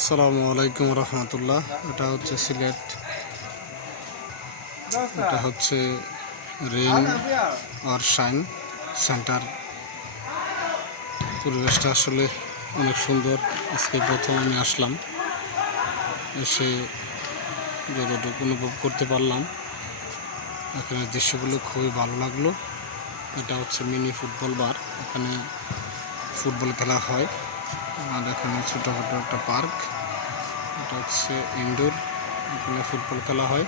আসসালামু আলাইকুম রহমতুল্লাহ। এটা হচ্ছে সিলেট, এটা হচ্ছে রেইন আর শাইন সেন্টার। পরিবেশটা আসলে অনেক সুন্দর। আজকে প্রথম আমি আসলাম, এসে যতটুকু অনুভব করতে পারলাম, এখানে দৃশ্যগুলো খুবই ভালো লাগলো। এটা হচ্ছে মিনি ফুটবল বার, এখানে ফুটবল খেলা হয়। আর এখানে ছোটোখাটো একটা পার্ক, এটা হচ্ছে ইনডোর, এখানে ফুটবল খেলা হয়।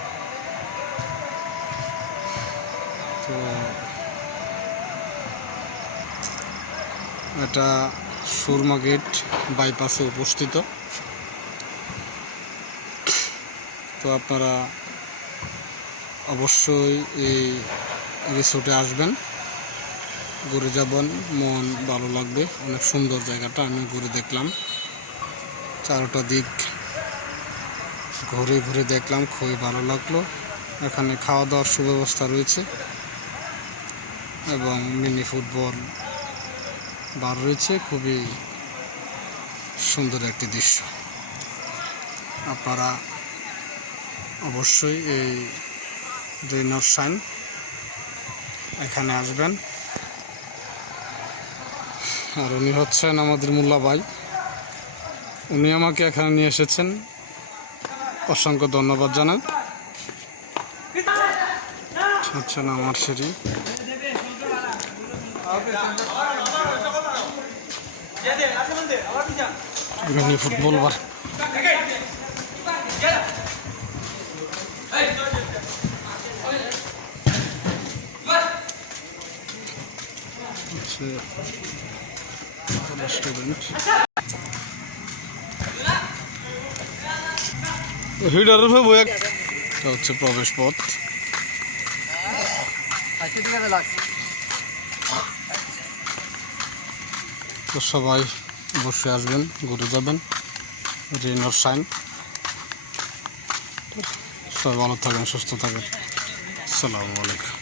তো এটা সুরমা গেট বাইপাসে অবস্থিত। তো আপনারা অবশ্যই এই রিসোর্টে আসবেন, ঘুরে যাবেন, মন ভালো লাগবে। অনেক সুন্দর জায়গাটা, আমি ঘুরে দেখলাম, চারোটা দিক ঘুরে ঘুরে দেখলাম, খুবই ভালো লাগলো। এখানে খাওয়া দাওয়ার সুব্যবস্থা রয়েছে এবং মিনি ফুটবল বার রয়েছে। খুবই সুন্দর একটি দৃশ্য। আপনারা অবশ্যই এই রেইন আর শাইন এখানে আসবেন। আর উনি হচ্ছেন আমাদের মোল্লা ভাই, উনি আমাকে এখানে নিয়ে এসেছেন, অসংখ্য ধন্যবাদ জানাই। হচ্ছেন আমার সিঁড়ি। মিনি ফুটবল বার। রেস্টুরেন্ট, এটা হচ্ছে প্রবেশ পথ। তো সবাই অবশ্যই আসবেন, ঘুরে যাবেন, রেইন আর শাইন। সবাই ভালো থাকবেন, সুস্থ থাকবেন। আসসালামু আলাইকুম।